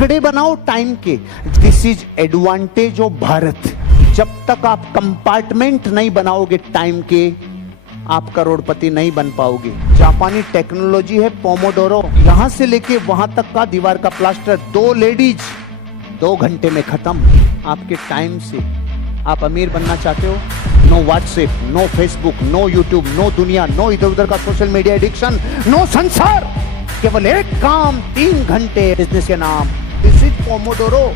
टुकड़े बनाओ टाइम के। This is advantage of Bharat. जब तक आप कंपार्टमेंट नहीं बनाओगे टाइम के, आप करोड़पति नहीं बन पाओगे। जापानी टेक्नोलॉजी है पोमोडोरो। यहां से लेके वहां तक का दीवार का प्लास्टर, 2 लेडीज 2 घंटे में खत्म। आपके टाइम से आप अमीर बनना चाहते हो? No WhatsApp, no Facebook, no YouTube, no दुनिया, नो इधर उधर का सोशल मीडिया एडिक्शन, नो संसार। केवल एक काम, 3 घंटे बिजनेस के नाम। This is Pomodoro.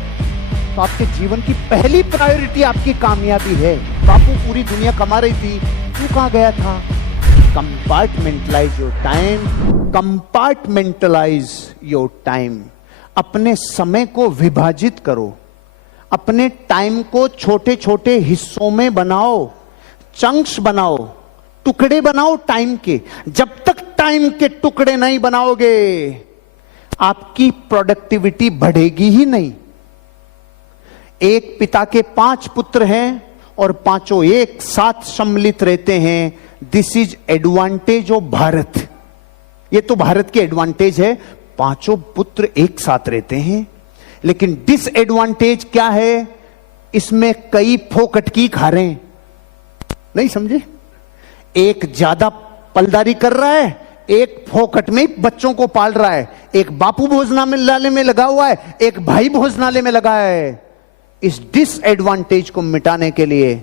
तो आपके जीवन की पहली प्रायोरिटी आपकी कामयाबी है। बापू पूरी दुनिया कमा रही थी, तू कहां गया था? Compartmentalize your time. Compartmentalize your time. अपने समय को विभाजित करो। अपने टाइम को छोटे छोटे हिस्सों में बनाओ, चंक्स बनाओ, टुकड़े बनाओ टाइम के। जब तक टाइम के टुकड़े नहीं बनाओगे, आपकी प्रोडक्टिविटी बढ़ेगी ही नहीं। एक पिता के 5 पुत्र हैं और पांचों एक साथ सम्मिलित रहते हैं। This is advantage of Bharat. ये तो भारत की एडवांटेज है, पांचों पुत्र एक साथ रहते हैं। लेकिन डिसएडवांटेज क्या है? इसमें कई फोकटकी खा रहे हैं। नहीं समझे? एक ज्यादा पलदारी कर रहा है, एक फोकट में बच्चों को पाल रहा है। एक बापू भोजनालय में लगा हुआ है, एक भाई भोजनालय में लगा है। इस डिसएडवांटेज को मिटाने के लिए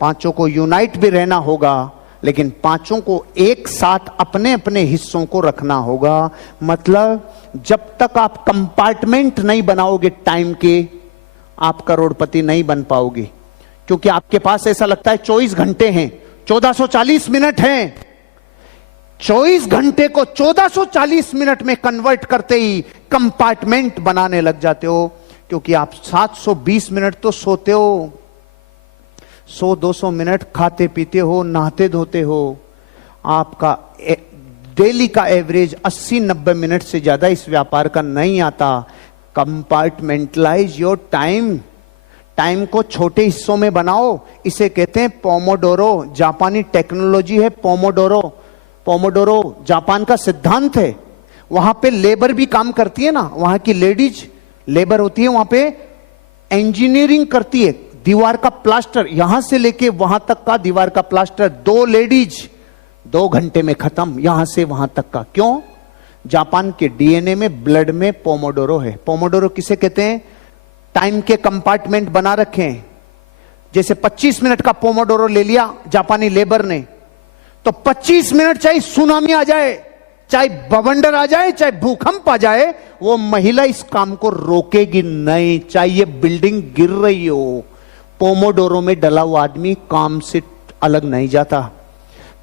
पांचों को यूनाइट भी रहना होगा, लेकिन पांचों को एक साथ अपने अपने हिस्सों को रखना होगा। मतलब जब तक आप कंपार्टमेंट नहीं बनाओगे टाइम के, आप करोड़पति नहीं बन पाओगे। क्योंकि आपके पास ऐसा लगता है 24 घंटे हैं, 1440 मिनट हैं। 24 घंटे को 1440 मिनट में कन्वर्ट करते ही कंपार्टमेंट बनाने लग जाते हो। क्योंकि आप 720 मिनट तो सोते हो, 100-200 मिनट खाते पीते हो, नहाते धोते हो। आपका डेली का एवरेज 80-90 मिनट से ज्यादा इस व्यापार का नहीं आता। Compartmentalise your time. टाइम को छोटे हिस्सों में बनाओ। इसे कहते हैं पोमोडोरो। जापानी टेक्नोलॉजी है पोमोडोरो। पोमोडोरो जापान का सिद्धांत है। वहां पे लेबर भी काम करती है ना, वहां की लेडीज लेबर होती है, वहां पे इंजीनियरिंग करती है। दीवार का प्लास्टर, यहां से लेके वहां तक का दीवार का प्लास्टर, 2 लेडीज 2 घंटे में खत्म, यहां से वहां तक का। क्यों? जापान के डीएनए में, ब्लड में पोमोडोरो है। पोमोडोरो किसे कहते हैं? टाइम के कंपार्टमेंट बना रखे हैं। जैसे 25 मिनट का पोमोडोरो ले लिया जापानी लेबर ने, तो 25 मिनट चाहे सुनामी आ जाए, चाहे बवंडर आ जाए, चाहे भूकंप आ जाए, वो महिला इस काम को रोकेगी नहीं, चाहे ये बिल्डिंग गिर रही हो। पोमोडोरो में डला हुआ आदमी काम से अलग नहीं जाता।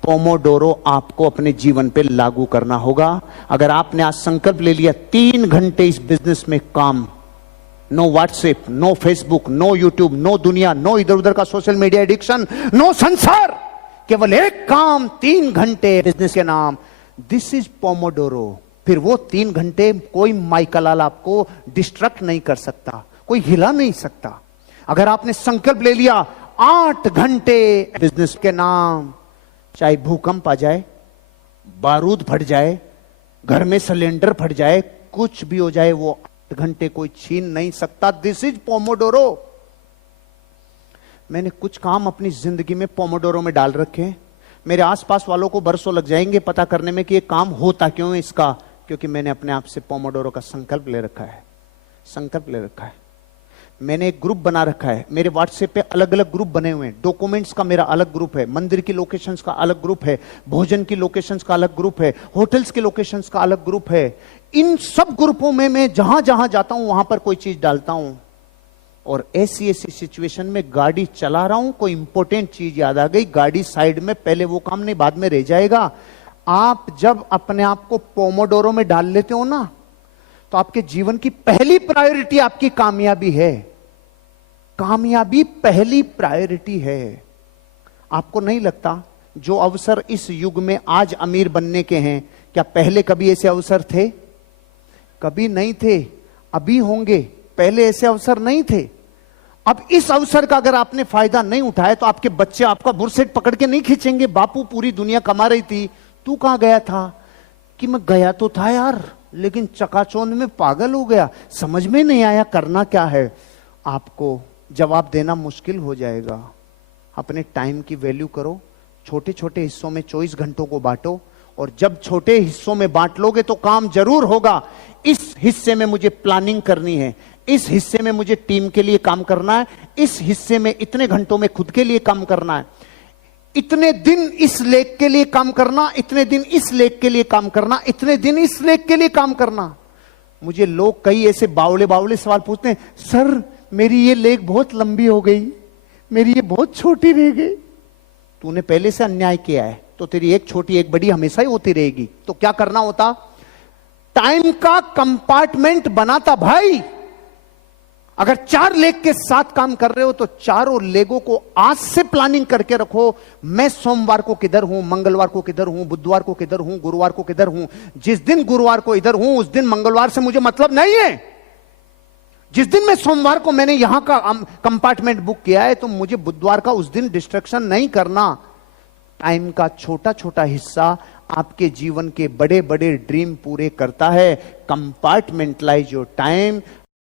पोमोडोरो आपको अपने जीवन पे लागू करना होगा। अगर आपने आज संकल्प ले लिया 3 घंटे इस बिजनेस में काम, no WhatsApp, no Facebook, no YouTube, no दुनिया, नो इधर उधर का सोशल मीडिया एडिक्शन, नो संसार। केवल एक काम, 3 घंटे बिजनेस के नाम। This is Pomodoro. फिर वो 3 घंटे कोई माइकलाल आपको डिस्ट्रक्ट नहीं कर सकता, कोई हिला नहीं सकता। अगर आपने संकल्प ले लिया 8 घंटे बिजनेस के नाम, चाहे भूकंप आ जाए, बारूद फट जाए, घर में सिलेंडर फट जाए, कुछ भी हो जाए, वो 8 घंटे कोई छीन नहीं सकता। This is Pomodoro. मैंने कुछ काम अपनी जिंदगी में पोमोडोरो में डाल रखे। मेरे आसपास वालों को बरसों लग जाएंगे पता करने में कि ये काम होता क्यों है इसका। क्योंकि मैंने अपने आप से पोमोडोरो का संकल्प ले रखा है। संकल्प ले रखा है। मैंने एक ग्रुप बना रखा है। मेरे व्हाट्सएप पे अलग अलग ग्रुप बने हुए हैं। डॉक्यूमेंट्स का मेरा अलग ग्रुप है, मंदिर की लोकेशंस का अलग ग्रुप है, भोजन की लोकेशंस का अलग ग्रुप है, होटल्स की लोकेशंस का अलग ग्रुप है। इन सब ग्रुपों में मैं जहां जहां जाता हूं वहां पर कोई चीज डालता हूं। और ऐसी ऐसी सिचुएशन में गाड़ी चला रहा हूं, कोई इंपॉर्टेंट चीज याद आ गई, गाड़ी साइड में, पहले वो काम नहीं बाद में रह जाएगा। आप जब अपने आप को पोमोडोरो में डाल लेते हो ना, तो आपके जीवन की पहली प्रायोरिटी आपकी कामयाबी है। कामयाबी पहली प्रायोरिटी है। आपको नहीं लगता जो अवसर इस युग में आज अमीर बनने के हैं, क्या पहले कभी ऐसे अवसर थे? कभी नहीं थे। अभी होंगे, पहले ऐसे अवसर नहीं थे। अब इस अवसर का अगर आपने फायदा नहीं उठाया तो आपके बच्चे आपका बुरसेट पकड़ के नहीं खींचेंगे, बापू पूरी दुनिया कमा रही थी, तू कहां गया था? कि मैं गया तो था यार, लेकिन चकाचौंध में पागल हो गया, समझ में नहीं आया करना क्या है। आपको जवाब देना मुश्किल हो जाएगा। अपने टाइम की वैल्यू करो, छोटे छोटे हिस्सों में 24 घंटों को बांटो, और जब छोटे हिस्सों में बांट लोगे तो काम जरूर होगा। इस हिस्से में मुझे प्लानिंग करनी है, इस हिस्से में मुझे टीम के लिए काम करना है, इस हिस्से में इतने घंटों में खुद के लिए काम करना है, इतने दिन इस लेख के लिए काम करना, इतने दिन इस लेख के लिए काम करना, इतने दिन इस लेख के लिए काम करना। मुझे लोग कई ऐसे बावले बावले सवाल पूछते हैं, सर मेरी ये लेख बहुत लंबी हो गई, मेरी ये बहुत छोटी रह गई। तूने पहले से अन्याय किया है तो तेरी एक छोटी एक बड़ी हमेशा ही होती रहेगी। तो क्या करना होता, टाइम का कंपार्टमेंट बनाता भाई। अगर 4 लेग के साथ काम कर रहे हो तो चारों लेगों को आज से प्लानिंग करके रखो। मैं सोमवार को किधर हूं, मंगलवार को किधर हूं, बुधवार को किधर हूं, गुरुवार को किधर हूं। जिस दिन गुरुवार को इधर हूं उस दिन मंगलवार से मुझे मतलब नहीं है। जिस दिन मैं सोमवार को मैंने यहां का कंपार्टमेंट बुक किया है तो मुझे बुधवार का उस दिन डिस्ट्रैक्शन नहीं करना। टाइम का छोटा छोटा हिस्सा आपके जीवन के बड़े बड़े ड्रीम पूरे करता है। Compartmentalise your time,